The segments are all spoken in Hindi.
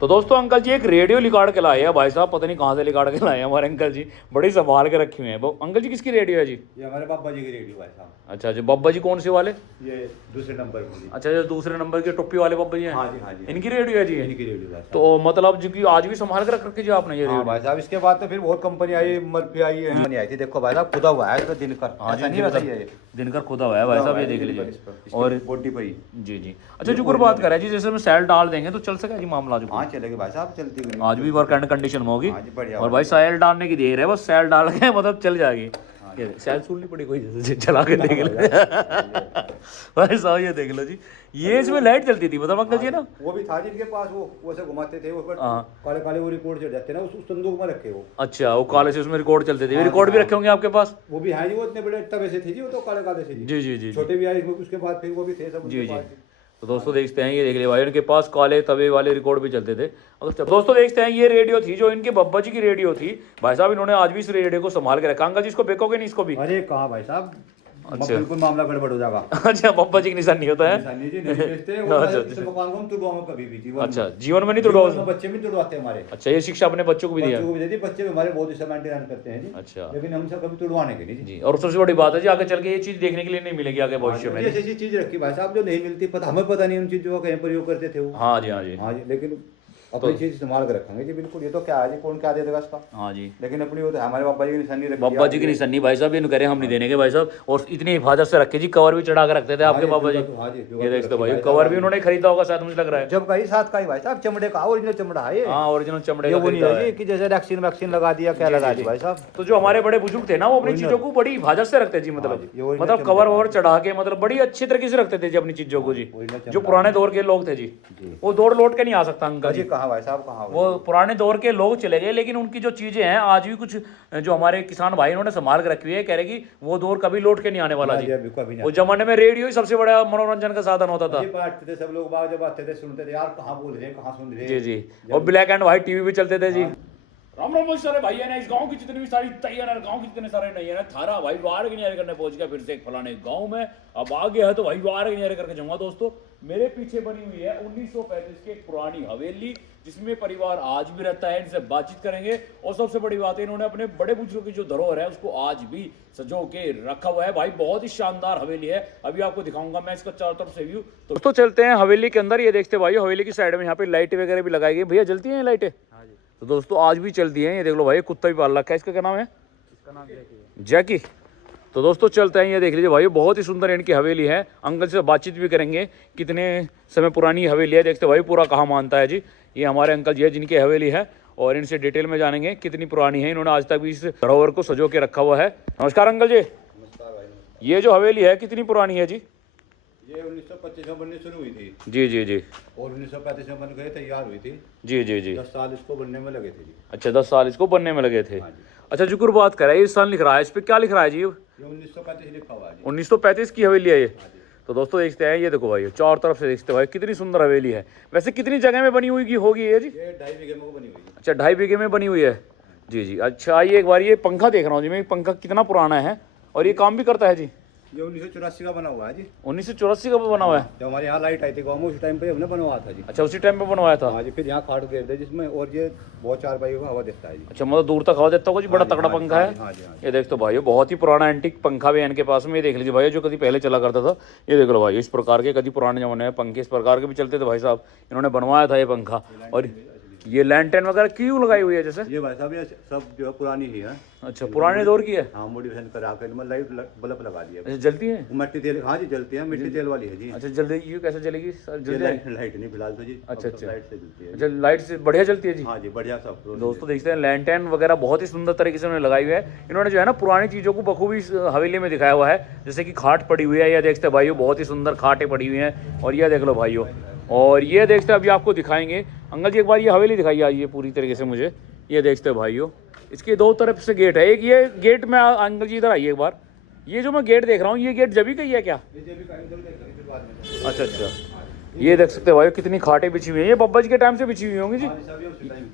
तो दोस्तों अंकल जी एक रेडियो निकाल के लाए हैं भाई साहब, पता नहीं कहाँ से निकाल के लाए हैं हमारे अंकल जी, बड़ी संभाल के रखे हुए हैं। वो अंकल जी किसकी रेडियो है जी? ये हमारे बाबा जी की रेडियो है साहब। अच्छा जी, बाबा जी कौन से वाले? ये दूसरे नंबर पर। अच्छा जो दूसरे नंबर के टोपी वाले बाबा जी हैं? हाँ जी हाँ जी, इनकी रेडियो है जी? इनकी रेडियो है। तो मतलब जी की आज भी संभाल के रख रखी जी आपने ये हाँ रेडियो? भाई साहब, इसके बाद तो फिर बहुत कंपनी आई, मर्फी आई है, कंपनी आई थी। देखो भाई साहब, खुदा हुआ है इसका दिनकर। हाँ जी, नहीं वैसा ही है, दिनकर खुदा हुआ है भाई साहब, ये देख लीजिए। और बॉडी पर ही। जी जी। अच्छा जुकर बात करें जी, जैसे हम सेल डाल देंगे तो चल सकेगा जी मामला? हाँ चलेगा भाई साहब, चलती हुई आज भी वर्क एंड कंडीशन में होगी। हाँ जी, बढ़िया। और भाई सेल डालने की देर है, बस सेल डाल के मतलब चल जाएगी। ये सेल सुननी पड़ी कोई, जैसे चला के देख लो भाई साहब, ये देख लो जी, ये इसमें लाइट चलती थी मतलब अंकल जी ना? वो भी था जिनके पास, वो ऐसे घुमाते थे, वो काले काले वो रिकॉर्ड चढ़ जाते ना, उस संदूक में रखे वो। अच्छा, वो काले से उसमें रिकॉर्ड चलते थे, रिकॉर्ड भी रखे होंगे आपके पास? वो भी है जी, वो इतने बड़े तवे से थे जी, वो तो काले काले से जी जी जी। छोटे भी आए उसके बाद, फिर वो भी थे सब। जी जी। तो दोस्तों देखते हैं, ये देख लिया भाई, उनके पास काले तवे वाले रिकॉर्ड भी चलते थे। अगर दोस्तों देखते हैं, ये रेडियो थी जो इनके बब्बा जी की रेडियो थी भाई साहब, इन्होंने आज भी इस रेडियो को संभाल के रखा। अंकल जी इसको बेकोगे नहीं इसको भी? अरे कहा भाई साहब, अच्छा बिल्कुल मामला गड़बड़ हो जाएगा। अच्छा, बब्बा जी की निशानी होता है? निशानी जी नहीं बेचते वो। इस मकान को हम तुड़वाओगे कभी भी जीवन। अच्छा, जीवन में नहीं तुड़वाओगे? बच्चे भी तुड़वाते हैं हमारे। अच्छा, ये शिक्षा अपने बच्चों को भी दिया? बच्चों को भी दे दी, बच्चे भी हमारे बहुत इसे मेंटेन करते हैं जी। अच्छा, लेकिन हम सब कभी तुड़वाने के नहीं जी। और सबसे बड़ी बात है जी, आगे चल के ये चीज देखने के लिए नहीं मिलेगी आगे भविष्य में। ऐसी चीज रखी भाई साहब जो नहीं मिलती, पता हमें पता नहीं उन चीजों का कहीं प्रयोग करते थे वो। हाँ जी हाँ जी हाँ जी, लेकिन अपनी चीज इस्तेमाल कर रखेंगे जी बिल्कुल। ये तो क्या है जी, कौन क्या दे देगा इसका? हाँ जी, लेकिन अपनी वो तो हमारे बाबा जी की निशानी रखी। बाबा जी की निशानी भाई साहब, इन्हें कह रहे हम नहीं देने के भाई साहब। और इतनी हिफाजत से रखे जी, कवर भी चढ़ा कर रखते थे आपके बाबा जी। हाँ जी, ये देखते भाई, कवर भी उन्होंने खरीदा होगा शायद, मुझे लग रहा है। जब कहीं साथ का ही भाई साहब, चमड़े का, ओरिजिनल चमड़ा है ये। हाँ, ओरिजिनल चमड़े ये का वो नहीं खरीदा है है। जी कि जैसे वैक्सीन वैक्सीन लगा दिया, क्या लगा दिया भाई साहब। तो जो हमारे बड़े बुजुर्ग थे ना, वो अपनी चीजों को बड़ी हिफाजत से रखते जी, मतलब कवर ववर चढ़ा के, मतलब बड़ी अच्छी तरीके से रखते थे जी अपनी चीजों को जी। जो पुराने दौर के लोग थे जी, वो दौड़ लौट के नहीं आ सकता अंकल जी। कहाँ भाई साहब, कहाँ वो पुराने दौर के लोग चले गए, लेकिन उनकी जो चीजें हैं आज भी कुछ जो हमारे किसान भाई इन्होंने संभाल के रखी हुई है। कह रहे कि वो दौर कभी लौट के नहीं आने वाला जी। वो जमाने में रेडियो ही सबसे बड़ा मनोरंजन का साधन होता था। बांटते थे सब लोग, बाहर जब आते थे सुनते थे, यार कहाँ बोल रहे हैं, कहाँ सुन रहे हैं। जी जी। और ब्लैक एंड व्हाइट टीवी भी चलते थे जी। राम राम सारे भाई है ना, इस गांव की जितनी भी सारी तैयार है, गांव के जितने सारे नहीं है ना, थारा भाई वार की नियारी करने पहुंच गया फिर से एक फलाने गांव में। अब आ गया है तो भाई वार की नियारी करके जाऊंगा। दोस्तों मेरे पीछे बनी हुई है 1935 की एक पुरानी हवेली, जिसमें परिवार आज भी रहता है। इनसे बातचीत करेंगे। और सबसे बड़ी बात है, इन्होंने अपने बड़े बुजुर्गों की जो धरोहर है उसको आज भी सजो के रखा हुआ है। भाई बहुत ही शानदार हवेली है, अभी आपको दिखाऊंगा मैं इसका चारों तरफ से व्यू। तो दोस्तों चलते हैं हवेली के अंदर। ये देखते भाई, हवेली की साइड में यहाँ पे लाइट वगैरह भी लगाई गई। भैया जलती हैं लाइटें? तो दोस्तों आज भी चलती हैं। ये देख लो भाई, कुत्ता भी पाल रखा है। इसका क्या नाम है? इसका नाम जैकी। तो दोस्तों चलते हैं, ये देख लीजिए भाई, बहुत ही सुंदर इनकी हवेली है। अंकल से बातचीत भी करेंगे, कितने समय पुरानी हवेली है। देखते भाई पूरा कहाँ मानता है जी। ये हमारे अंकल जी है जिनकी हवेली है, और इनसे डिटेल में जानेंगे कितनी पुरानी है। इन्होंने आज तक भी इस धरोहर को सजो के रखा हुआ है। नमस्कार अंकल जी। नमस्कार भाई। ये जो हवेली है कितनी पुरानी है जी? ये 1925 में बननी शुरू हुई थी जी जी जी। और 1935 में बन गए, तैयार हुई थी जी जी जी। 10 साल इसको बनने में लगे थे जी। अच्छा, 10 साल इसको बनने में लगे थे। अच्छा जुकुर बात करें, इस साल लिख रहा है, इस पे क्या लिख रहा है जी? ये 1935 लिखा हुआ है जी। 1935 की हवेली है ये। तो दोस्तों देखते हैं, ये देखो भाई चारों तरफ से देखते भाई कितनी सुंदर हवेली है। वैसे कितनी जगह में बनी हुई की होगी ये जी? ये 2.5 बीघे में बनी हुई है। अच्छा, 2.5 बीघे में बनी हुई है। जी जी। अच्छा आइए एक बार, ये पंखा देख रहा हूँ जी मैं, पंखा कितना पुराना है और ये काम भी करता है जी? ये 1984 का बना हुआ है जी। 1984 का बना हुआ है? जब हमारे यहाँ लाइट आई थी गाँव में, उस टाइम पे हमने बनवाया था जी। अच्छा, उसी टाइम पे बनवाया था? हाँ जी, फिर यहाँ खाट घेर दे जिसमें, और ये बहुत 4 बाई को हवा देता है जी। अच्छा, मतलब दूर तक हवा देता होगा जी, बड़ा तगड़ा पंखा है। हाँ जी हाँ जी। ये देख तो भाई, बहुत ही पुराना एंटीक पंखा भी है इनके पास में। ये देख लीजिए भाई, जो कभी पहले चला करता था। ये देख लो भाई, इस प्रकार के कभी पुराने जमाने में पंखे इस प्रकार के भी चलते थे भाई साहब। इन्होंने बनवाया था ये पंखा। और ये लैंटेन वगैरह क्यों लगाई हुई है जैसे? ये भाई साहब ये सब जो है पुरानी ही है। अच्छा, पुराने दौर की है? हाँ, मॉडिफिकेशन करा के इनमें लाइट बल्ब लगा दिया। अच्छा, जलती है? मिट्टी तेल, हाँ जी जलती है, मिट्टी तेल वाली है जी। अच्छा, जल्दी ये कैसे चलेगी सर? जल्दी लाइट नहीं फिलहाल तो जी। अच्छा अच्छा, लाइट से जलती है। अच्छा लाइट से बढ़िया चलती है जी। हाँ जी, बढ़िया सब। दोस्तों देखते हैं, लैंटेन वगैरह बहुत ही सुंदर तरीके से उन्होंने लगाई हुई है। इन्होंने जो है ना पुरानी चीज़ों को बखूबी इस हवेली में दिखाया हुआ है। जैसे कि खाट पड़ी हुई है, यह देखते हैं भाइयों, बहुत ही सुंदर खाटें पड़ी हुई हैं। और यह देख लो भाइयों, और ये देखते हैं अभी आपको दिखाएंगे। अंकल जी एक बार ये हवेली दिखाइए आइए पूरी तरीके से मुझे। ये देखते हैं भाइयों, इसके 2 तरफ से गेट है। एक ये गेट में अंकल जी इधर आइए एक बार। ये जो मैं गेट देख रहा हूँ, ये गेट जब ही गई है क्या? अच्छा अच्छा। ये देख सकते हो भाई, कितनी खाटें बिछी हुई हैं। ये बब्बा जी के टाइम से बिछी हुई होंगी जी।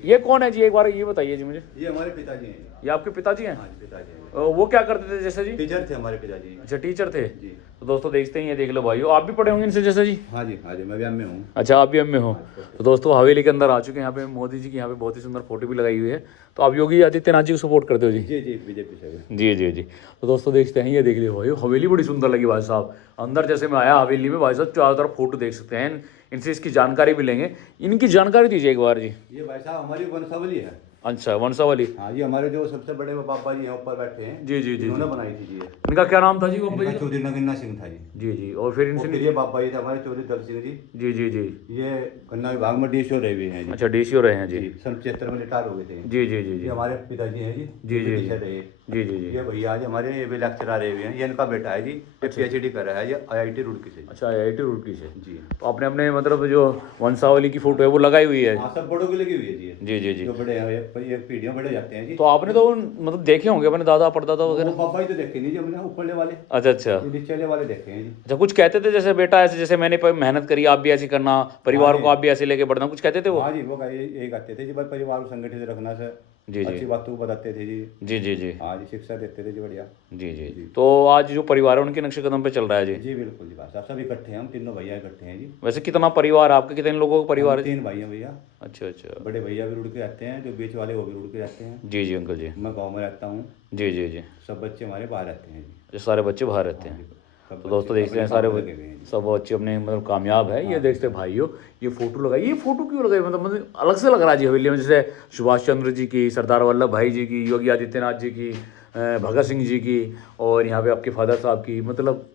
ये कौन है जी, एक बार ये बताइए जी मुझे। ये हमारे पिताजी हैं। ये आपके पिताजी हैं? हाँ जी, पिताजी हैं। वो क्या करते थे जैसे जी? टीचर थे हमारे पिताजी। अच्छा टीचर थे। जी। तो दोस्तों देखते हैं, ये देख लो भाइयों, आप भी पढ़े होंगे इनसे जैसे जी? हाँ जी, हाँ जी, मैं भी एमए हूँ। अच्छा आप भी एमए हो। तो दोस्तों हवेली के अंदर आ चुके हैं, यहाँ पे मोदी जी की यहाँ पे बहुत ही सुंदर फोटो भी लगाई हुई है। तो आप योगी आदित्यनाथ जी को सपोर्ट करते हो जी? जी जी, बीजेपी से। जी जी जी। तो दोस्तों देखते हैं, ये देख लियो भाई, हवेली बड़ी सुंदर लगी भाई साहब। अंदर जैसे मैं आया हवेली में भाई साहब, चारों तरफ फोटो देख सकते हैं, इनसे इसकी जानकारी भी लेंगे। इनकी जानकारी दीजिए एक बार जी। ये भाई साहब हमारी वंशावली है। अच्छा वंशावली। हाँ, ये हमारे जो सबसे बड़े पापा जी हैं ऊपर बैठे हैं। जी जी जी। उन्होंने बनाई थी जी। इनका क्या नाम था जी? वो इनका चौधरी नगन्ना सिंह था जी। जी जी। और फिर फिर इनसे ये पापा जी थे हमारे चौधरी दल सिंह जी। जी जी जी। ये गन्ना विभाग में डीसीओ रहे हुए हैं जी। अच्छा डीसीओ रहे हैं जी। सन 76 में रिटायर हो गए थे। जी जी जी ये जी हमारे पिताजी हैं जी। जी जी टीचर रहे। जी जी जी। ये भैया आज हमारे ये भी लेक्चरर रहे हुए हैं। ये इनका बेटा है जी, ये पीएचडी कर रहा है, ये आईआईटी रुड़की से। अच्छा आईआईटी रुड़की से जी। तो आपने अपने मतलब जो वंशावली की फोटो है वो लगाई हुई है? हाँ, सब बड़ों की लगी हुई है जी। जी जी जी। जो बड़े हैं ये पीढ़ियां बड़े जाते हैं जी। तो आपने तो मतलब देखे होंगे अपने दादा परदादा वगैरह? वो पापा ही तो देखे नहीं जी हमने, ऊपरले वाले। अच्छा अच्छा। ये नीचे वाले देखे हैं जी। अच्छा कुछ कहते थे जैसे बेटा ऐसे, जैसे मैंने मेहनत करी आप भी ऐसी करना, परिवार को आप भी ऐसे लेके बढ़ना, कुछ कहते थे वो? हाँ जी, वो यही कहते थे जी, भाई परिवार को संगठित रखना से जी जी अच्छी बातों को बताते थे जी। जी जी जी हाँ जी, शिक्षा देते थे जी, बढ़िया। जी जी जी। तो आज जो परिवार है उनके नक्शे कदम पे चल रहा है जी? जी बिल्कुल जी, बात सब इकट्ठे हैं, हम तीनों भैया इकट्ठे हैं जी। वैसे कितना परिवार है आपके, कितने लोगों का परिवार है? 3 भाई हैं भैया। अच्छा अच्छा। बड़े भैया भी रुड़ के रहते हैं, जो बीच वाले वो भी रुड़ के रहते हैं। जी जी अंकल जी। मैं गाँव में रहता हूँ। जी जी जी। सब बच्चे हमारे बाहर रहते हैं जी। जो सारे बच्चे बाहर रहते हैं। सब तो दोस्तों बच्चे देखते हैं अपने सारे काम में लगे हुए हैं जी। सब बच्चे अपने मतलब कामयाब है। ये देखते हैं भाइयों, ये फोटो लगाई, ये फोटो क्यों लगाई, मतलब अलग से लग रहा है जी हवेली में, जैसे सुभाष चंद्र जी की, सरदार वल्लभ भाई जी की, योगी आदित्यनाथ जी की, भगत सिंह जी की, और यहाँ पे आपके फादर साहब की, मतलब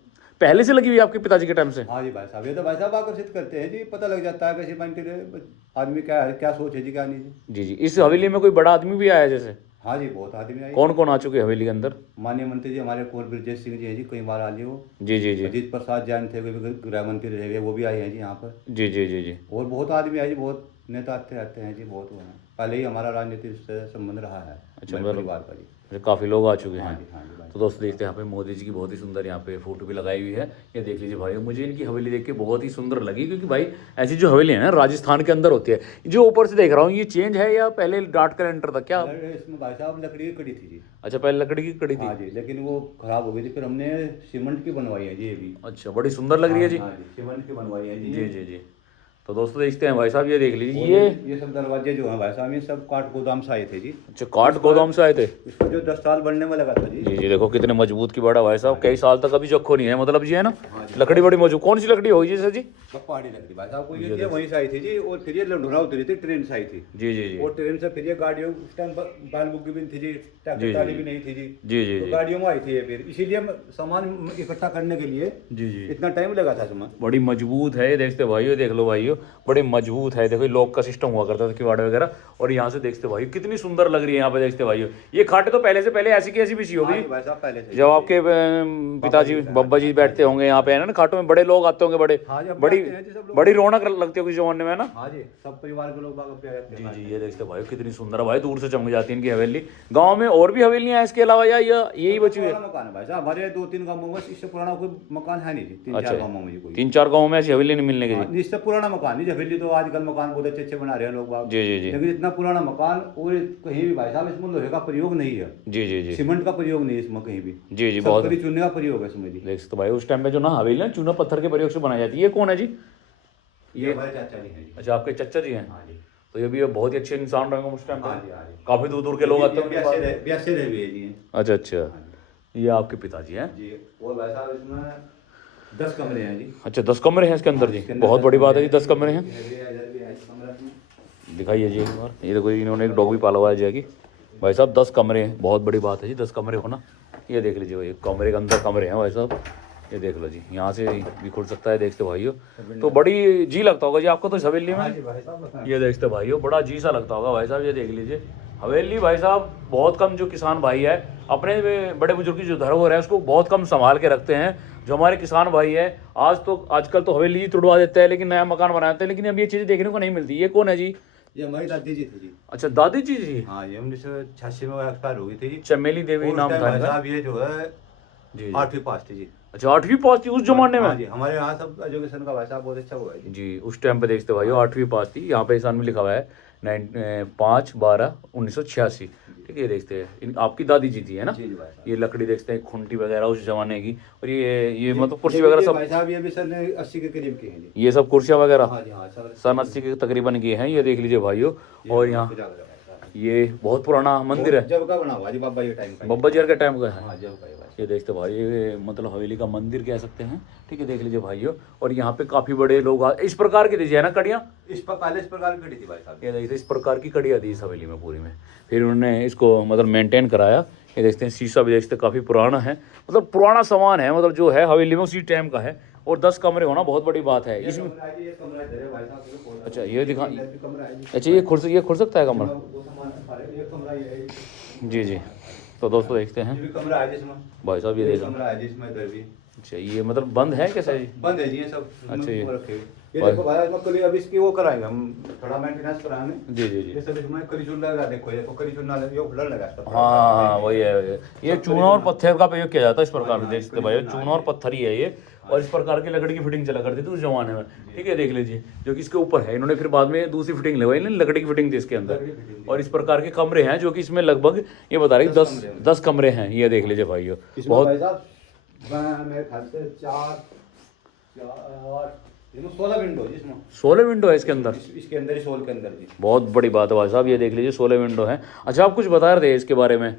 पहले से लगी हुई है आपके पिताजी के टाइम से? हाँ जी भाई साहब, ये तो भाई साहब आकर्षित करते हैं जी, पता लग जाता है कैसे माइंड के आदमी क्या है, क्या सोच है जी, क्या नहीं जी। जी जी। इस हवेली में कोई बड़ा आदमी भी आया है जैसे? हाँ जी, बहुत आदमी आए। कौन कौन आ चुके हैं हवेली के अंदर? माननीय मंत्री जी हमारे कुंवर ब्रजेश सिंह जी हैं जी, कई बार आ लिए वो। जी जी जी अजीत प्रसाद जैन थे, गृह मंत्री रहे हुए, वो भी आए हैं जी यहाँ पर। जी जी जी जी। और बहुत आदमी आए जी, बहुत नेता आते रहते हैं जी, बहुत वो हैं। पहले ही हमारा राजनीति से संबंध रहा है। अच्छा, मेरे परिवार का जी। काफ़ी लोग आ चुके हाँ हैं। जी, हाँ जी भाई। तो दोस्तों देखते हैं यहाँ पे मोदी जी की बहुत ही सुंदर यहाँ पे फोटो भी लगाई हुई है। ये देख लीजिए भाई, मुझे इनकी हवेली देख के बहुत ही सुंदर लगी, क्योंकि भाई ऐसी जो हवेली है ना राजस्थान के अंदर होती है। जो ऊपर से देख रहा हूँ ये चेंज है या पहले डार्क कैलेंडर था क्या? इसमें भाई साहब लकड़ी की कड़ी थी जी। अच्छा पहले लकड़ी की कड़ी हाँ थी। जी, लेकिन वो खराब हो गई थी, फिर हमने सीमेंट की बनवाई है जी ये भी। अच्छा बड़ी सुंदर लग रही है जी। हाँ जी, सीमेंट की बनवाई है जी। जी जी जी। तो दोस्तों देखते हैं भाई साहब, ये देख लीजिए ये सब दरवाजे जो हैं भाई साहब, ये सब काठ गोदाम से आए थे जी। अच्छा काठ गोदाम से आए थे। इसको जो 10 साल बनने में लगा था जी। जी जी देखो कितने मजबूत की बड़ा भाई साहब, कई साल तक अभी जख्खो नहीं है मतलब जी, है ना? लकड़ी बड़ी मजबूत। कौन सी लकड़ी होगी जी सर जी? पहाड़ी लकड़ी भाई साहब को ये वहीं से आई थी जी, और फिर ये लंढोरा उतरी थी, ट्रेन से आई थी। जी जी जी और ट्रेन से फिर ये गाड़ियों, उस टाइम बैल बुग्गी भी नहीं थी जी, ट्रैक्टर ट्राली भी नहीं थी जी। जी जी तो जी गाड़ियों में आई थी ये, फिर इसीलिए सामान इकट्ठा करने के लिए जी जी। इतना टाइम लगा था इसमें। बड़ी मजबूत है, ये देखते भाइयों, देख लो भाइयों, बड़ी मजबूत है। देखो लॉक का सिस्टम हुआ करता था किवाड़ वगैरह। और यहाँ से देखते भाई कितनी सुंदर लग रही है यहाँ पे, देखते भाइयों। ये खाटे तो पहले से पहले ऐसी की ऐसी बिछी होगी भाई साहब पहले से। जब आपके पिताजी बब्बा जी बैठते होंगे यहाँ पे, है ना? खाटों में बड़े लोग आते होंगे, बड़े हाँ जी, बड़ी आते हैं जी सब लोग। बड़ी रौनक लगती होगी जमाने में, है ना? हाँ जी, सब परिवार के लोग बाग पे रहते जी हैं। जी। ये देखते भाई कितनी सुंदर है भाई, दूर से चमक जाती है इनकी हवेली। गांव में और भी हवेलियां हैं इसके अलावा, या यही बची हुई है? पुराना मकान है भाई साहब, हमारे 2-3 गांवों में इससे पुराना कोई मकान है नहीं जी, 3-4 गांवों में जी कोई। 3-4 गाँव में ऐसी हवेली नहीं मिलने की जी? इससे पुराना मकान नहीं, हवेली तो आजकल मकान बहुत अच्छे अच्छे बना रहे हैं लोग बाग। जी जी जी लेकिन इतना पुराना मकान और कहीं भी भाई साहब इसमें लोहे का प्रयोग नहीं है, जी जी जी सीमेंट का प्रयोग नहीं है इसमें कहीं भी। जी जी। सब बहुत कड़ी चूने का प्रयोग है इसमें जी। देख सकते भाई, उस टाइम पे जो ना हवेली ना चूना पत्थर के प्रयोग से बनाई जाती है। ये कौन है जी? ये हमारे चाचा जी हैं जी। अच्छा आपके चचा जी हैं। हाँ जी, तो ये भी बहुत ही अच्छे इंसान रहे उस टाइम हाँ पे, जी, हाँ जी। काफी दूर दूर के लोग आते होंगे। ब्यासे रहे हुए जी। अच्छा अच्छा। हाँ ये आपके पिताजी हैं जी। और भाई साहब इसमें 10 कमरे हैं जी। अच्छा 10 कमरे हैं इसके अंदर जी? बहुत बड़ी बात है जी, 10 कमरे हैं। इधर भी है कमरा इसमें। दिखाइए जी एक बार। ये देखो इन्होंने एक डॉग भी पाला हुआ है जी भाई साहब। 10 कमरे हैं, बहुत बड़ी बात है जी 10 कमरे होना। ये देख लीजिए भाई, कमरे के अंदर कमरे हैं भाई साहब। ये देख लो जी, यहाँ से भी खुल सकता है, देखते भाइयों। तो बड़ी जी लगता होगा जी आपको तो इस हवेली हाँ में? जी भाई साहब। ये देखते भाइयों, बड़ा जी सा लगता होगा भाई साहब। ये देख लीजिए हवेली भाई साहब, बहुत कम जो किसान भाई है अपने बड़े बुजुर्ग की जो धरोहर है उसको बहुत कम संभाल के रखते हैं। जो हमारे किसान भाई है आजकल तो हवेली तुड़वा देते हैं, लेकिन नया मकान बनाते हैं, लेकिन अब ये चीज़ें देखने को नहीं मिलती। ये कौन है जी? ये हमारी दादी जी थी जी। अच्छा दादी जी जी। हाँ, ये 1986 में एक्सपायर हो गई थी जी। चमेली देवी नाम था भाई इनका। साहब ये जो है जी 8वीं पास थी जी। अच्छा 8वीं पास थी उस जमाने में? हाँ जी, हमारे यहाँ सब एजुकेशन का भाई साहब बहुत अच्छा हुआ है जी। जी उस टाइम पे देखते भाई 8वीं पास थी। यहाँ पे इंसान में लिखा हुआ है 5/12/1986। ठीक है, ये देखते हैं आपकी दादी जी थी, है ना। जी जी भाई साहब। ये लकड़ी देखते हैं, खुंटी वगैरह उस जमाने की। और ये मतलब कुर्सी वगैरह सब, भाई साहब ये भी सन 80 के करीब की हैं जी। ये सब कुर्सियाँ वगैरह हाँ जी हाँ सर। सन 80 के तकरीबन की हैं। ये देख लीजिए भाइयों। और यहाँ ये बहुत पुराना मंदिर है, जब का बना हुआ जी बाबा ये टाइम का। बब्बर जी का टाइम का है। हाँ जब का है भाई। ये देखते भाई, ये मतलब हवेली का मंदिर कह सकते हैं। ठीक है, देख लीजिए भाइयों। और यहाँ पे काफी बड़े लोग इस प्रकार की दीजिए है ना कड़ियाँ। इस प्रकार की कड़ी थी भाई साहब। ये देखते इस प्रकार की कड़ियाँ दी इस हवेली में पूरी में। फिर उन्होंने इसको मतलब मेंटेन कराया। ये देखते हैं शीशा भी देखते काफ़ी पुराना है, मतलब पुराना सामान है, मतलब जो है हवेली में उसी टाइम का है। और 10 कमरे होना बहुत बड़ी बात है इसमें। अच्छा ये दिखा, अच्छा ये खुल सकता है कमरा। जी जी। तो दोस्तों देखते हैं कमरा है जिसमें भाई साहब, ये देखो कमरा है जिसमें इधर भी। अच्छा ये मतलब बंद है कैसे जी? बंद है जी ये सब। अच्छा ये रखे ये देखो भाई इसमें कली अब इसकी वो कराएंगे हम, थोड़ा मेंटेनेंस कराएंगे। जी जी जी। ये सब इसमें कली चूना लगा, देखो ये कली चूना ये ब्लर लगा इसका। हाँ वही है, ये चूना और पत्थर का प्रयोग किया जाता है इस प्रकार से। देख सकते भाई, चूना और पत्थर ही है ये। और इस प्रकार की लकड़ी की फिटिंग चला करती थी उस जमाने में। ठीक है, देख लीजिए जो कि इसके ऊपर है। इन्होंने फिर बाद में दूसरी फिटिंग लगवाई, लकड़ी की फिटिंग थी इसके अंदर। और इस प्रकार के कमरे हैं जो कि इसमें लगभग ये बता रही 10 कमरे हैं। ये देख लीजिए भाइयों, बहुत मेरे ख्याल से 16 विंडो जिसमें 16 विंडो है इसके अंदर। इसके अंदर ही 16 के अंदर जी। बहुत बड़ी बात है भाई साहब, ये देख लीजिए 16 विंडो है। अच्छा आप कुछ बता रहे थे इसके बारे में,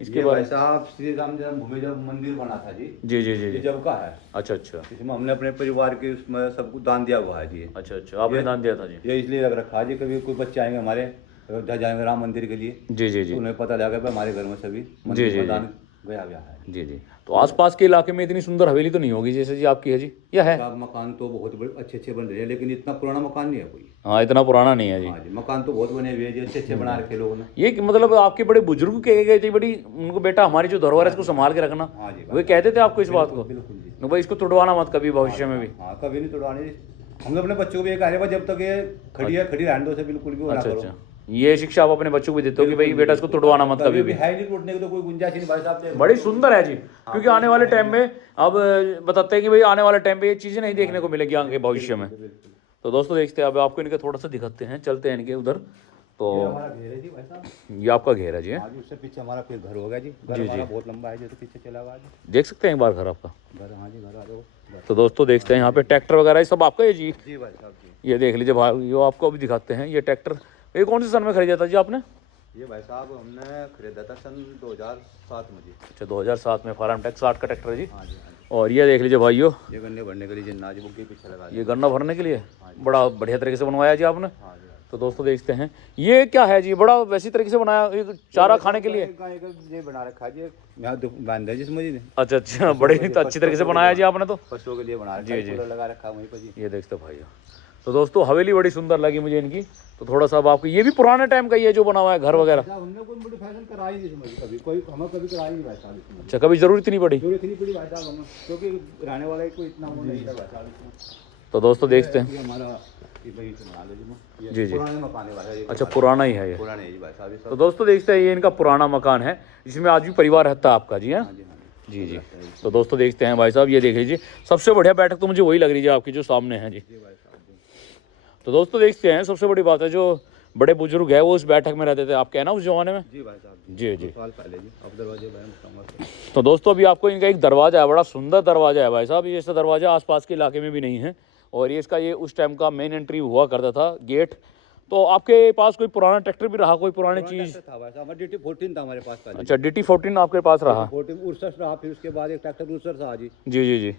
इसके बारे में। साहब श्री राम जन्मभूमि जब मंदिर बना था जी। जी जी जी ये जी। जब का है। अच्छा अच्छा इसमें हमने अपने परिवार के उसमें सब कुछ दान दिया हुआ है जी। अच्छा अच्छा, आपने दान दिया था जी। ये इसलिए रख रखा है जी, कभी कोई बच्चे आएंगे हमारे अयोध्या जाएंगे राम मंदिर के लिए, जी जी जी तो उन्हें पता लगा हमारे घर में सभी जी मंदिर जी में दान गया हुआ है। जी जी। तो आसपास के इलाके में इतनी सुंदर हवेली तो नहीं होगी जैसे जी आपकी है जी, या है? साहब मकान तो बहुत बड़े अच्छे बन रहे हैं, लेकिन इतना पुराना मकान नहीं है कोई। हाँ इतना पुराना नहीं है जी। हाँ जी, मकान तो बहुत बने हुए हैं जी, अच्छे बना रखे लोगों ने। ये मतलब आपके बड़े बुजुर्ग कहे गए थे बड़ी, उनको बेटा हमारी जो धरोहर है इसको संभाल के रखना। हाँ जी वे कहते थे आपको इस बात को? बिल्कुल जी। भाई इसको तोड़वाना मत कभी भविष्य में भी। हाँ कभी नहीं तोड़वानी। हम अपने बच्चों को भी ये कह रहे हैं जब तक ये खड़ी है खड़ी रहने दो, से बिल्कुल भी वो ना अच्छा करो। अच्छा, ये शिक्षा आप अपने बच्चों को भी देते हो कि भाई बेटा इसको तोड़वाना मत कभी भी। है नहीं टूटने की तो कोई गुंजाइश नहीं भाई साहब। बड़ी सुंदर है जी, क्योंकि आने वाले टाइम में अब बताते हैं कि भाई आने वाले टाइम पे ये चीजें नहीं देखने को मिलेगी आगे भविष्य में। तो दोस्तों देखते हैं, अब आपको इनका थोड़ा सा दिखाते हैं, चलते हैं इनके उधर। तो हमारा घेर है जी भाई साहब। ये आपका घेर है जी? हाँ जी, उससे पीछे हमारा फिर घर होगा जी। घर हमारा बहुत लंबा है जो तो पीछे चला हुआ जी। देख सकते हैं एक बार घर आपका घर। हाँ जी घर आ जाओ। तो दोस्तों देखते हैं यहाँ पे ट्रैक्टर वगैरह ये सब आपका है जी? जी भाई साहब जी। ये देख लीजिए भाई, ये आपको अभी दिखाते हैं। ये ट्रैक्टर ये कौन से सन में खरीदा था जी आपने? ये भाई साहब हमने खरीदा था सन 2007 में जी। अच्छा 2007 में, फार्म टैक्स 60 का ट्रैक्टर है जी। हाँ जी हाँ और ये देख लीजिए भाइयों, जी। ये गन्ने भरने के लिए जिन्ना जी बुग्गी पीछे लगा ये गन्ना भरने के लिए बड़ा बढ़िया तरीके से बनवाया जी आपने। हाँ जी। तो दोस्तों देखते हैं ये क्या है जी, बड़ा वैसी तरीके से बनाया, ये चारा खाने के लिए? ये बना रखा जी, यहाँ बांधा है जिसमें जी। अच्छा अच्छा, बड़े अच्छी तरीके से बनाया जी आपने। तो पशुओं के लिए बना रखा है, कूलर लगा रखा है वहीं पर जी। ये देखते भाई। तो दोस्तों हवेली बड़ी सुंदर लगी मुझे इनकी। तो थोड़ा सा अब आपको, ये भी पुराने टाइम का ये जो बना हुआ है घर वगैरह? हमने कोई बड़ी फैशन कराई नहीं इसमें कभी, कोई हमें कभी कराई नहीं भाई साहब इसमें। अच्छा, कभी जरूरत नहीं पड़ी? जरूरत नहीं पड़ी भाई साहब हमें, क्योंकि रहने वाला कोई इतना वो नहीं था भाई साहब इसमें। तो दोस्तों देखते हैं, ये हमारा ये वही से बना लो जी। जी जी। पुराने मकान है भाई। अच्छा पुराना ही है ये? पुराने है जी भाई साहब। तो दोस्तों देखते हैं, ये इनका पुराना मकान है जिसमें आज भी परिवार रहता है आपका जी? है हाँ जी हाँ जी। जी जी। तो दोस्तों देखते हैं भाई साहब, ये देख लीजिए सबसे बढ़िया बैठक तो मुझे वही लग रही है आपकी जो सामने है जी। जी भाई साहब जी। तो दोस्तों देखते हैं, सबसे बड़ी बात है जो बड़े बुजुर्ग है वो उस बैठक में रहते थे, आप कहना उस जमाने में? जी भाई साहब जी जी। साल पहले जी। अब दरवाजे बंद। तो दोस्तों अभी आपको इनका एक दरवाजा है, बड़ा सुंदर दरवाजा है भाई साहब। ये ऐसा दरवाजा आसपास के इलाके में भी नहीं है। और ये इसका ये उस टाइम का मेन एंट्री हुआ करता था गेट। तो आपके पास कोई पुराना ट्रैक्टर भी रहा, कोई पुरानी चीज? था भाई साहब, DT 14 था हमारे पास पहले। अच्छा DT 14 आपके पास रहा? 14 उर्सठ रहा, फिर उसके बाद एक ट्रैक्टर उर्सठ था जी। जी जी जी।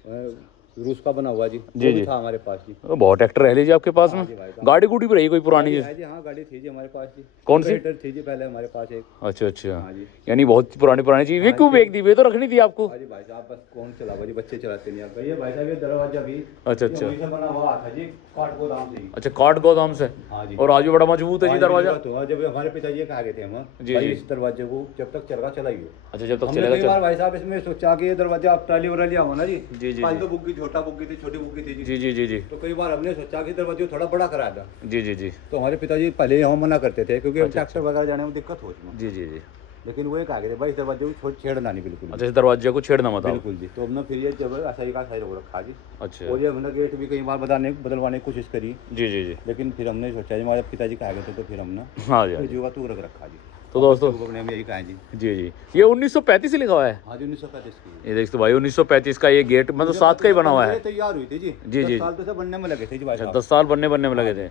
रूस का बना हुआ जी। जी वो भी जी। था हमारे पास जी। तो बहुत ट्रैक्टर रह लीजिए आपके पास में। जी भाई साहब। गाड़ी गुड़ी भी रही कोई पुरानी चीज? जी हाँ गाड़ी थी जी हमारे पास जी। कौन सी? ट्रैक्टर थी जी पहले हमारे पास एक। अच्छा अच्छा, हाँ जी। यानी बहुत पुरानी चीज। ये क्यों बेच दी? वे तो रखनी थी आपको। हाँ जी भाई साहब, बस कौन चलावा जी, बच्चे चलाते नहीं आप। ये भाई साहब ये दरवाजा भी अच्छा अच्छा। वहीं से बना हुआ था जी, काठ गोदाम से ही। अच्छा काठ गोदाम से? हाँ जी। और आज भी बड़ा मजबूत है जी दरवाजा? तो जब हमारे पिताजी कहा गए थे हम जी भाई जी। इस दरवाजे को जब तक चलेगा चलाइए। अच्छा जब तक हमने चलेगा कई बार भाई साहब इसमें सोचा कि ये दरवाजा आप ट्राली वाली आओ ना जी। जी जी पहले तो बुग्गी छोटा बुग्गी थी, छोटी बुग्गी थी जी। जी जी जी जी तो कई बार हमने सोचा कि दरवाजे को थोड़ा बड़ा करा था। जी जी जी तो हमारे पिताजी पहले हम मना करते थे क्योंकि ट्रैक्टर वगैरह जाने में दिक्कत हो उसमें। जी जी जी। लेकिन वो एक आगे थे भाई, इस दरवाजे को छेड़ना नहीं बिल्कुल। अच्छा, इस दरवाजे को छेड़ना मत आप। बिल्कुल जी। तो हमने फिर ये जब असाई का सही रखा जी। अच्छा और ये हमने गेट भी कई बार बदलवाने की कोशिश करी, जी जी जी। लेकिन फिर हमने सोचा जी हमारे पिताजी कहा गए थे, तो फिर हमने हाँ जी हाँ जी। जीवा तू रख रखा जी। तो दोस्तों हमने यही कहा जी। जी जी, ये 1935 से लिखा हुआ है। हाँ जी, 1935 की। ये देखते भाई 1935 का ये गेट मतलब 7 का ही बना हुआ है। तैयार हुई थी जी। जी जी। 10 साल तो सब बनने में लगे थे जी भाई साहब। 10 साल बनने में लगे थे।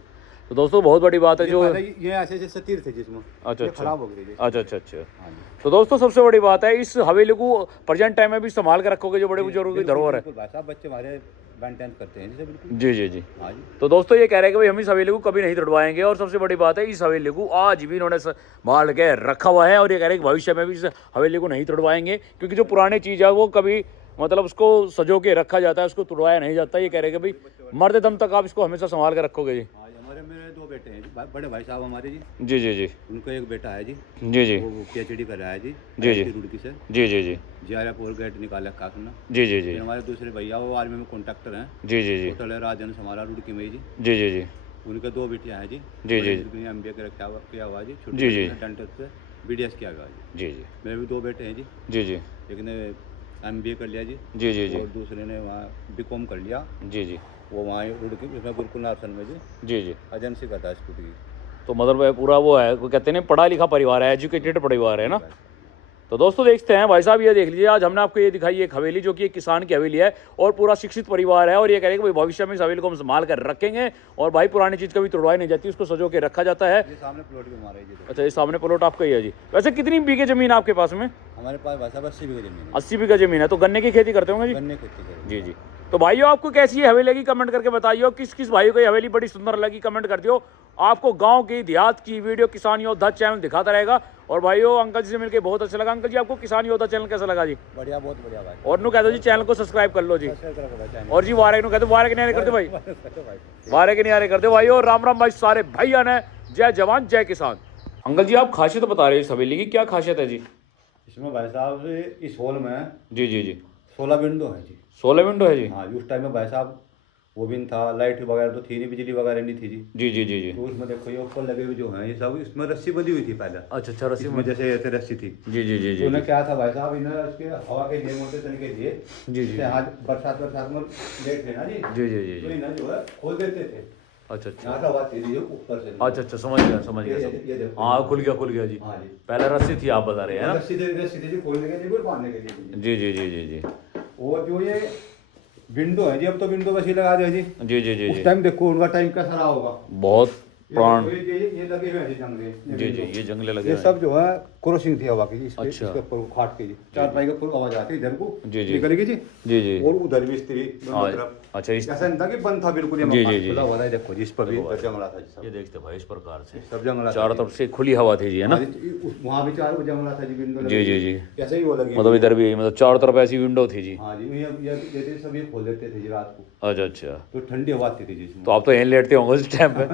तो दोस्तों बहुत बड़ी बात है जो ये ऐसे तीर थे जिसमें। अच्छा ये अच्छा खराब हो गए जी। अच्छा अच्छा अच्छा। हाँ जी। तो दोस्तों सबसे बड़ी बात है इस हवेली को प्रेजेंट टाइम में भी संभाल के रखोगे, जो बड़े बुजुर्गों की धरोहर है। बिल्कुल भाई साहब, बच्चे हमारे मेंटेन करते हैं जी बिल्कुल। जी जी जी। हाँ जी। तो दोस्तों ये कह रहे हैं कि भाई हम इस हवेली को कभी नहीं तोड़वाएंगे, और सबसे बड़ी बात है इस हवेली को आज भी इन्होंने संभाल के रखा हुआ है, और ये कह रहे हैं कि भविष्य में भी इस हवेली को नहीं तोड़वाएंगे, क्योंकि जो पुरानी चीज़ है वो कभी मतलब उसको सजो के रखा जाता है, उसको तोड़वाया नहीं जाता। ये कह रहे हैं कि भाई मरते दम तक आप इसको हमेशा संभाल के रखोगे जी। हाँ जी, हमारे मेरे 2 बेटे हैं जी, बड़े भाई साहब हमारे जी। जी जी जी उनका एक बेटा है जी। जी जी वो PhD कर रहा है जी। जी जी। रुड़की से जी जी जी JRF और गेट निकाला कासना। जी जी जी फिर हमारे दूसरे भैया वो आर्मी में कॉन्ट्रैक्टर हैं। जी जी जी होटल है राजन हमारा रुड़की में जी। जी जी जी उनके 2 बेटियां हैं जी। जी जी MBA किया हुआ जी। जी जी। डेंटल से BDS किया हुआ जी। जी जी मेरे भी 2 बेटे हैं जी। जी जी एक ने MBA कर लिया जी। जी जी जी और दूसरे ने वहाँ BCom कर लिया। जी जी वो वहाँ रुड़की उसमें गुरुकुल नार्सन में जी जी जी। एजेंसी का था स्कूटी की। तो मतलब पूरा वो है, वो कहते हैं पढ़ा लिखा परिवार है, एजुकेटेड परिवार है ना। तो दोस्तों देखते हैं भाई साहब, ये देख लीजिए आज हमने आपको ये दिखाई एक हवेली जो कि एक किसान की हवेली है और पूरा शिक्षित परिवार है, और ये कह रहे हैं कि भाई भविष्य में इस हवेली को हम संभाल कर रखेंगे, और भाई पुरानी चीज़ कभी तोड़वाई नहीं जाती, उसको सजो के रखा जाता है। ये सामने प्लॉट भी हमारा है जी। अच्छा, ये सामने प्लॉट आपका ही है जी। वैसे कितनी बीघे जमीन है आपके पास में? हमारे पास भाई साहब 80 बीघा जमीन है। 80 बीघा जमीन है। तो गन्ने की खेती करते होंगे जी? गन्ने की खेती करें। जी जी। तो भाइयों आपको कैसी ये हवेली लगी कमेंट करके बताइए, और किस किस भाइयों को ये हवेली बड़ी सुंदर लगी कमेंट कर दियो। आपको गांव की देहात की वीडियो किसान योद्धा चैनल दिखाता रहेगा। और भाइयों अंकल जी से मिलकर बहुत अच्छा लगा। अंकल जी आपको किसान योद्धा चैनल कैसा लगा जी? बढ़िया, बहुत बढ़िया भाई। और नु कह दो जी चैनल को सब्सक्राइब कर लो जी। और जी वारे नु कह दो, वारे के नियारे कर दो भाई, वारे के नियारे कर दो भाई। और राम राम भाई सारे भैया ने। जय जवान जय किसान। अंकल जी आप खासियत बता रहे हैं इस हवेली की, क्या खासियत है जी? इसमें भाई साहब इस हॉल में जी जी जी 16 विंडो है जी। 16 विंडो है जी? हाँ, उस टाइम में भाई साहब वो भी था, लाइट वगैरह तो थी नहीं, बिजली वगैरह नहीं थी जी। जी जी जी जी। तो उसमें देखो ये ऊपर लगे हुए जो हैं ये सब, इसमें रस्सी बंधी हुई थी पहले। अच्छा अच्छा, रस्सी इसमें जैसे ऐसे रस्सी थी। जी जी जी तो जी उन्हें क्या था भाई साहब, इन्हें उसके हवा के लिए मोटे तरीके के लिए जी जी आज बरसात में लेट थे ना जी। जी जी जी तो जी। इन्हें जो है खोल देते थे। अच्छा अच्छा यहाँ से हवा थी जो ऊपर से। अच्छा अच्छा, समझ गया समझ गया। ये देखो। हाँ खुल गया जी। हाँ जी। पहले रस्सी थी आप बता रहे हैं ना? रस्सी थी जी, खोलने के लिए और बांधने के लिए। जी जी जी जी जी। और जो ये विंडो है जी, अब तो विंडो बस ही लगा दिया जी। जी जी जी उस जी। टाइम देखो उनका टाइम कैसा रहा होगा। बहुत प्राण। ये लगे हुए हैं जी जंगले। जी जी, ये जंगले लगे ये हुए सब जो है क्रॉसिंग थी हवा की जी। अच्छा। इसके ऊपर खाट के जी 4 पाई के ऊपर आवाज आती है, इधर को जी जी। निकलेगी जी। जी जी। और उधर भी स्त्री दोनों हाँ, तरफ। अच्छा इस ऐसा नहीं था कि बंद था बिल्कुल, ये जी, मकान जी, जी, खुला जी। हुआ है। देखो जी, इस पर भी देखो भाई। जंगला था जी सब। ये देखते भाई इस प्रकार से सब जंगला था चारों जी। तरफ से खुली हवा थी जी, है ना? वहाँ भी चारों जंगला था जी, विंडो जी जी जी। कैसे ही वो लगी। मतलब इधर भी मतलब चारों तरफ ऐसी विंडो थी जी। हाँ जी, ये सब ये खोल देते थे जी रात को, अच्छा अच्छा। तो ठंडी हवा आती थी जी इसमें। तो आप तो यहीं लेटते होंगे उस टाइम पे?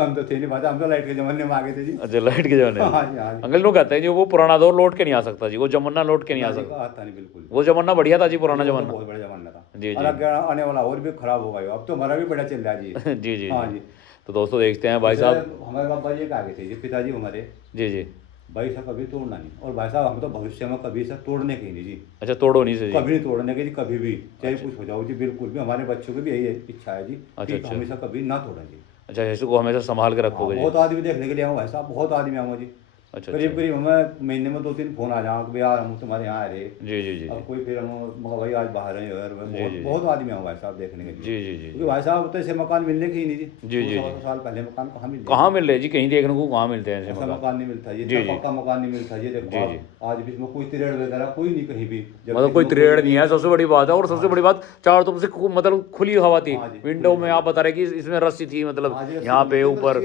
हम तो थे नहीं बात, हम तो लाइट के जमाने में आ गए थे जी। अच्छा, लाइट के जमाने में। हाँ जी, हाँ जी। अंकल लोग कहते हैं जी वो पुराना दौर लौट के नहीं आ सकता जी, वो जमाना लौट के नहीं आ सकता। आता नहीं बिल्कुल। वो जमाना बढ़िया था जी, पुराना जमाना। बहुत बड़ा जमाना था। जी, जी। और आगे आने वाला और भी खराब होगा। अब तो हमारा भी बड़ा चल रहा है जी। जी जी हाँ जी। तो दोस्तों देखते हैं भाई साहब। हमारे बाबा जी आगे थे जी, पिताजी हमारे, जी जी। भाई साहब कभी तोड़ना नहीं। और भाई साहब हम तो भविष्य में कभी से तोड़ने के नहीं जी। अच्छा, तोड़ो नहीं से जी? कभी नहीं तोड़ने के जी, कभी भी चाहे कुछ हो जाओ जी, बिल्कुल भी। हमारे बच्चों की भी यही इच्छा है जी अच्छा, कि अच्छा। हमेशा कभी ना तोड़ें जी। अच्छा, इसको हमेशा संभाल के रखोगे जी? बहुत आदमी देखने के लिए आऊँ भाई साहब, बहुत आदमी आऊँ जी। अच्छा करीब अच्छा। करीब हमें महीने में 2-3 फोन आ जाओ कि भाई यार हम तुम्हारे यहाँ आ रहे। जी जी जी अब कोई फिर हम भाई आज बाहर हैं यार, जी। बहुत आदमी आऊँ भाई साहब देखने के लिए। जी जी जी क्योंकि भाई साहब तो ऐसे मकान मिलने की ही नहीं जी। जी, जी, 200 साल पहले मकान कहाँ मिलते? कहाँ मिल रहे जी? कहीं देखने को कहाँ मिलते हैं ऐसे ऐसा मकान? मकान नहीं मिलता ये, जी, जी। पक्का मकान नहीं मिलता ये। देखो जी, आप, जी। आज भी इसमें कोई त्रेड़ वगैरह कोई नहीं कहीं भी। मतलब कोई त्रेड़ नहीं है, सबसे बड़ी बात है। और सबसे बड़ी बात चारों तरफ से मतलब खुली हवा थी। हाँ जी, विंडो में आप बता रहे कि इसमें रस्सी थी, मतलब यहाँ पे ऊपर।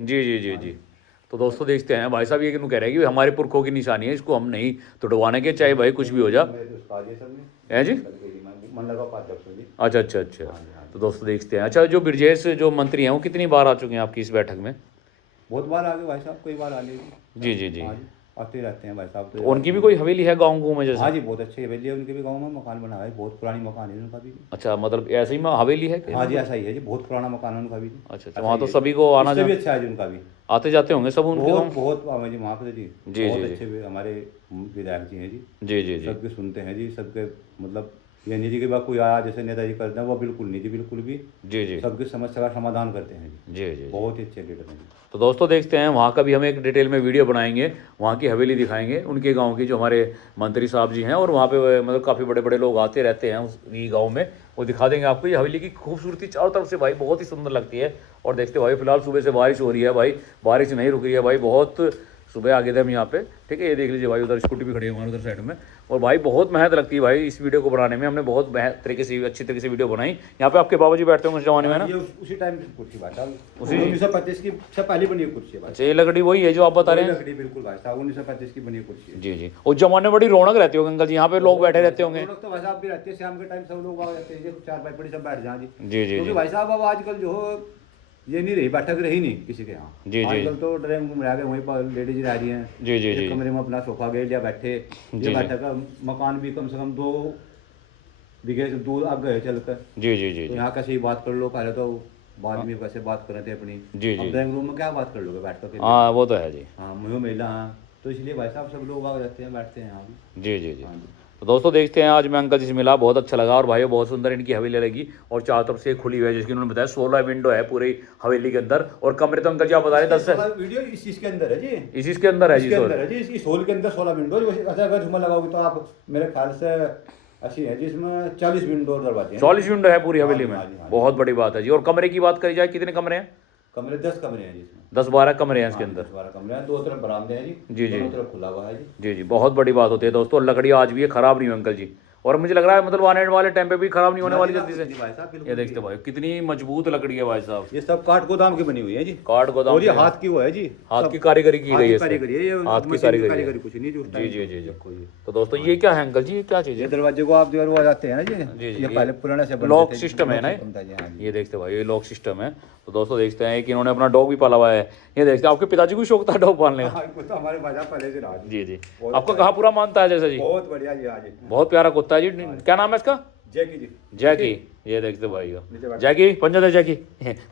जी जी जी जी। तो दोस्तों देखते हैं भाई साहब ये क्यों कह रहे हैं कि हमारे पुरखों की निशानी है, इसको हम नहीं तोड़वाने के, चाहे भाई कुछ भी हो जा। है जी? अच्छा अच्छा अच्छा। तो दोस्तों देखते हैं। अच्छा, जो ब्रजेश जो मंत्री हैं वो कितनी बार आ चुके हैं आपकी इस बैठक में? बहुत बार आ गए भाई साहब, कई बार आ गए जी जी जी। आते रहते हैं भाई साहब। तो उनकी भी कोई हवेली है गाँव में जैसे? हाँ जी, बहुत अच्छी हवेली है उनके भी, गाँव में मकान बना है, बहुत पुरानी मकान है उनका भी। अच्छा, मतलब ऐसे ही में हवेली है क्या? हाँ जी, ऐसा ही है जी, बहुत पुराना मकान है उनका भी। अच्छा अच्छा, वहाँ तो सभी को आना इससे भी जाना अच्छा है जी उनका भी, आते जाते होंगे सब उनके बहुत गाँव? बहुत हमें जी वहाँ पे जी जी, बहुत जी, अच्छे हमारे विधायक जी हैं जी, जी जी जी सबके सुनते हैं जी, सबके मतलब ये नहीं जी कि कोई आया जैसे नेताजी करते हैं, वो बिल्कुल नहीं जी, बिल्कुल भी जी जी सबकी समस्या का समाधान करते हैं जी, जी जी। बहुत ही अच्छे लीडर हैं जी। तो दोस्तों देखते हैं, वहाँ का भी हम एक डिटेल में वीडियो बनाएंगे, वहाँ की हवेली दिखाएंगे, उनके गांव की जो हमारे मंत्री साहब जी हैं, और वहाँ पे मतलब काफ़ी बड़े बड़े लोग आते रहते हैं उस ये गांव में, वो दिखा देंगे आपको। ये हवेली की खूबसूरती चारों तरफ से भाई बहुत ही सुंदर लगती है। और देखते भाई फिलहाल सुबह से बारिश हो रही है भाई, बारिश नहीं रुक रही है भाई, बहुत सुबह आ गए थे हम यहाँ पे, ठीक है। ये देख लीजिए भाई, उधर स्कूटी भी खड़ी है हमारे उधर साइड में। और भाई बहुत मेहनत लगती है भाई इस वीडियो को बनाने में, हमने बहुत तरीके से अच्छी तरीके से वीडियो बनाई। यहाँ पे आपके बाबा जी बैठते होंगे उस जमाने में ना? ये उसी टाइम की कुर्सी भाई साहब, उसी 1925 की से पहले बनी हुई कुर्सी है भाई। अच्छा, ये लकड़ी वही है जो आप बता रहे हैं? लकड़ी बिल्कुल भाई साहब, 1925 की बनी हुई कुर्सी है। जी जी। उस जमाने में बड़ी रौनक रहती होगी अंकल जी, यहाँ पे लोग बैठे रहते होंगे? लोग तो भाई साहब भी रहते हैं, शाम के टाइम सब लोग आ जाते हैं, चार भाई बड़ी सब बैठ जाए जी। जी जी क्योंकि भाई साहब अब आजकल जो हो ये नहीं रही, बैठक रही नहीं किसी के यहाँ। जी जी। आजकल तो ड्राइंग रूम रह गए, वहीं पर लेडीज रह रही हैं जी जी जी। कमरे में अपना सोफा गए लिया बैठे। ये बैठक का मकान भी कम से कम 2 बीघे से दूर आगे है चल कर। जी जी जी तो यहाँ कैसे ही बात कर लो, पहले तो बाद में कैसे बात कर रहे थे अपनी। जी जी। ड्राइंग रूम में क्या बात कर लोगे बैठ कर? हाँ वो तो है जी। हाँ, मुझे महिला हाँ, तो इसलिए भाई साहब सब लोग आ जाते हैं, बैठते हैं यहाँ भी। जी जी जी। हाँ जी। तो दोस्तों देखते हैं, आज मैं अंकल जी से मिला, बहुत अच्छा लगा। और भाई बहुत सुंदर इनकी हवेली लगी, और चारों तरफ से खुली हुई है, जिसकी उन्होंने बताया 16 विंडो है पूरी हवेली के अंदर। और कमरे तो अंकल जी आप बता रहे 10 है? वीडियो इस चीज के अंदर है जी, इस चीज के अंदर है जी? इसके अंदर है जी, इस हॉल के अंदर 16 विंडो। अच्छा अगर झुमर लगाओगे तो आप मेरे ख्याल से अच्छी है, जिसमें 40 विंडो और दरवाजे हैं। 40 विंडो है पूरी हवेली में? हाँ जी, हाँ जी। बहुत बड़ी बात है जी। और कमरे की बात करी जाए, कितने कमरे हैं? कमरे 10 कमरे हैं जी इसमें, 10-12 कमरे हैं इसके अंदर। 12 कमरे हैं, 2 तरफ बरामदे हैं जी। जी जी। दोनों तरफ खुला हुआ है जी। जी जी, बहुत बड़ी बात होती है दोस्तों। लकड़ी आज भी ये खराब नहीं हुई अंकल जी, और मुझे लग रहा है मतलब आने वाले टाइम पे भी खराब नहीं होने वाली जल्दी से। जी भाई साहब बिल्कुल। ये देखते भाई कितनी मजबूत लकड़ी है भाई साहब, ये सब काठ गोदाम की बनी हुई है जी, काठ गोदाम। और ये हाथ की वो है जी, हाथ की कारीगरी की गई है इसमें। कारीगरी है ये, हाथ की मशीन कारीगरी कारीगरी कुछ नहीं जो। जी जी जी जी। तो दोस्तों ये क्या है अंकल जी, ये क्या चीज़ ये है? दरवाजे को आप जो वो आ जाते हैं ना जी, जी, ये पहले पुराने से लॉक सिस्टम है ना ये देखते भाई, ये लॉक सिस्टम है। तो दोस्तों देखते हैं कि इन्होंने अपना डॉग भी पाला हुआ है। ये देखते हैं, आपके पिताजी को शौक था डॉग पालने का? तो हमारे बाजा पहले से रहा जी जी। आपका कहाँ पूरा मानता है जैसा जी? बहुत बढ़िया जी। आज बहुत प्यारा कुत्ता है जी। क्या नाम है इसका? जैकी जी। जैकी। ये देखते भाई, जैकी पंजा दे, जैकी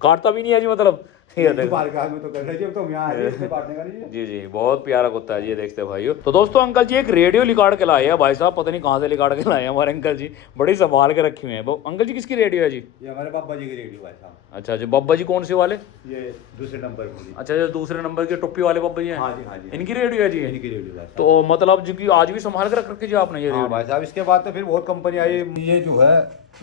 काटता भी नहीं है जी, मतलब ये देखो। बाहर का में तो कर रहे जी, अब तो यहाँ आ रही है, इससे बांटने का नहीं। जी जी, बहुत प्यारा कुत्ता है जी, ये देखते भाइयों। तो दोस्तों अंकल जी एक रेडियो लिकाड़ के लाए हैं भाई साहब, पता नहीं कहाँ से लिकाड़ के लाए हैं हमारे अंकल जी, बड़ी संभाल के रखी हुई है। अंकल जी किसकी रेडियो है जी? ये हमारे बाबा जी की रेडियो है साहब। अच्छा जी, बाबा जी कौन से वाले? ये दूसरे नंबर की। अच्छा, जो दूसरे नंबर के टोपी वाले बाबा जी हैं? हाँ जी, हाँ जी। इनकी रेडियो है जी? इनकी रेडियो है। तो मतलब जी की आज भी संभाल के रख रखी जी आपने ये हाँ रेडियो? भाई साहब, इसके बाद तो फिर बहुत कंपनी आई। ये जो है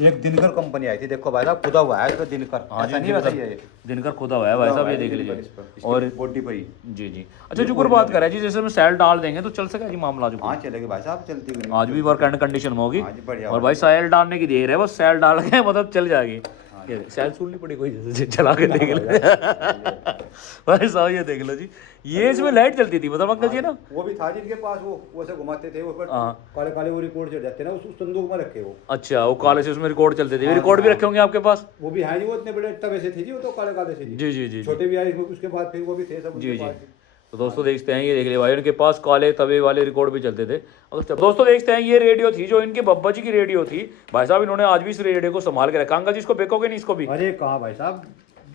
एक दिनकर कंपनी आई थी, देखो भाई साहब खुदा हुआ है इसका दिनकर। हाँ जी, ऐसा नहीं वैसा ही है ये। दिनकर खुदा हुआ है भाई साहब, ये देख लीजिए। और बॉडी पर ही। जी जी। अच्छा जो बात कर रहे हैं जी, जैसे हम सेल डाल देंगे तो चल सकेगा जी मामला? जो हाँ चलेगी भाई साहब, चलती हुई। आज भी वर्क एंड कंडीशन में होगी। हाँ जी, बढ़िया। और भाई सेल डालने की देर है, बस सेल डाल के मतलब चल जाएगी। ये सेल सुननी पड़ी कोई, जैसे चला के देख ले भाई साहब, ये देख लो जी, ये इसमें लाइट चलती थी मतलब अंकल जी ना? वो भी था जिनके पास, वो ऐसे घुमाते थे, वो हाँ। काले काले वो रिकॉर्ड चढ़ जाते ना, उस संदूक में रखे वो। अच्छा, वो काले से उसमें रिकॉर्ड चलते थे, रिकॉर्ड भी रखे होंगे आपके पास? वो भी है जी, वो इतने बड़े तवे से थे जी, वो तो काले काले से जी। जी जी जी। छोटे भी आए उसके बाद, फिर वो भी थे सब जी उनके जी। पास। तो दोस्तों देखते हैं, ये देख ले भाई, उनके पास काले तवे वाले रिकॉर्ड भी चलते थे। अच्छा दोस्तों देखते हैं, ये रेडियो थी जो इनके बब्बा जी की रेडियो थी भाई साहब, इन्होंने आज भी इस रेडियो को संभाल के रखा। अंकल जी इसको बेचोगे नहीं इसको भी? अरे कहाँ भाई साहब,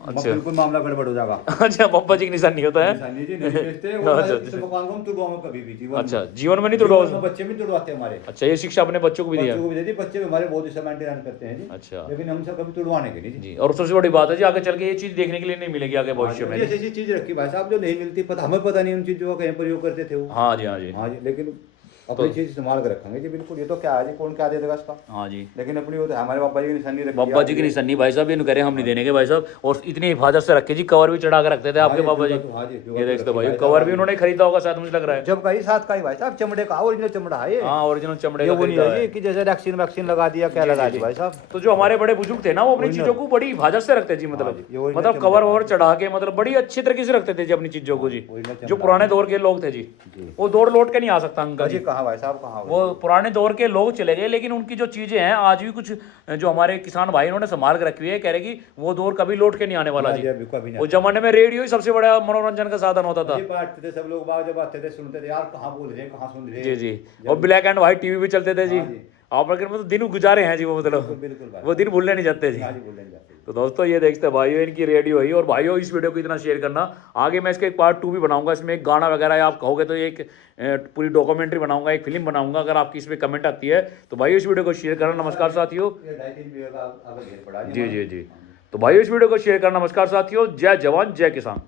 अच्छा। बिल्कुल मामला गड़बड़ हो जाएगा। अच्छा, बब्बा जी की निशानी होता है? निशानी जी नहीं बेचते, वो इस मकान को हम तुड़वाओगे कभी भी जीवन में। अच्छा, जीवन में नहीं तुड़वाओ? जीवन में बच्चे भी तुड़वाते हैं हमारे। अच्छा, ये शिक्षा अपने बच्चों को भी दिया? बच्चों को भी देती, बच्चे भी हमारे बहुत इसे मेंटेन करते हैं जी। अच्छा। लेकिन हमसे कभी तुड़वाने के नहीं जी। जी, और सबसे बड़ी बात है जी, आगे चल के ये चीज देखने के लिए नहीं मिलेगी आगे भविष्य में। ऐसी चीज रखी भाई साहब जो नहीं मिलती, पता हमें पता नहीं उन चीजों का कहीं प्रयोग करते थे वो। हाँ जी, हाँ जी। हाँ जी, लेकिन अपनी चीज संभाल कर रखेंगे जी, बिल्कुल। ये तो क्या है जी, कौन क्या दे देगा इसका? हाँ जी। लेकिन अपनी वो तो हमारे बाबा जी की निशानी रखी। बाबा जी की निशानी भाई साहब, ये कह रहे हम नहीं देने के भाई साहब, और इतनी हिफाजत से रखे जी, कवर भी चढ़ा के रखते थे आपके बाबा जी। हाँ जी, ये देखते भाई, कवर भी उन्होंने खरीदा होगा शायद, मुझे लग रहा है। जब कहीं साथ का ही भाई साहब, चमड़े का, ओरिजिनल चमड़ा है ये। हाँ, ओरिजिनल चमड़े ये का वो नहीं खरीदा है है। जी कि जैसे वैक्सीन वैक्सीन लगा दिया, क्या लगा दिया भाई साहब। तो जो हमारे बड़े बुजुर्ग थे ना, वो अपनी चीजों को बड़ी हिफाजत से रखते जी, मतलब कवर ववर चढ़ा के, मतलब बड़ी अच्छी तरीके से रखते थे जी अपनी चीजों को जी। जो पुराने दौर के लोग थे जी, वो दौड़ लौट के नहीं आ सकता अंकल जी। कहाँ भाई साहब, कहाँ वो पुराने दौर के लोग चले गए, लेकिन उनकी जो चीजें हैं आज भी कुछ जो हमारे किसान भाई इन्होंने संभाल के रखी हुई है। कह रहे कि वो दौर कभी लौट के नहीं आने वाला जी। अभी कभी नहीं उस जमाने में रेडियो ही सबसे बड़ा मनोरंजन का साधन होता था। ये बांटते थे सब लोग, बाग जब आते थे सुनते थे, यार कहाँ बोल रहे हैं, कहाँ सुन रहे जी हैं। जी। और ब्लैक एंड व्हाइट टीवी भी चलते थे जी। हाँ जी। आप अगर मतलब दिन गुजारे हैं जी वो, मतलब बिल्कुल भाई, वो दिन भूलने नहीं जाते जी। हाँ जी, बोल रहे हैं जाते हैं। तो दोस्तों ये देखते हैं भाइयों इनकी रेडियो है। और भाइयों इस वीडियो को इतना शेयर करना, आगे मैं इसके एक पार्ट 2 भी बनाऊंगा, इसमें एक गाना वगैरह आप कहोगे तो एक पूरी डॉक्यूमेंट्री बनाऊंगा, एक फिल्म बनाऊंगा। अगर आपकी इसमें कमेंट आती है तो भाइयों इस वीडियो को शेयर करना। नमस्कार साथियों। ये 2.5-3 बीघा का आगे घेर पड़ा है जी हमारा। जी जी। तो भाइयों इस वीडियो को शेयर करना। नमस्कार साथियों। जय जवान जय किसान।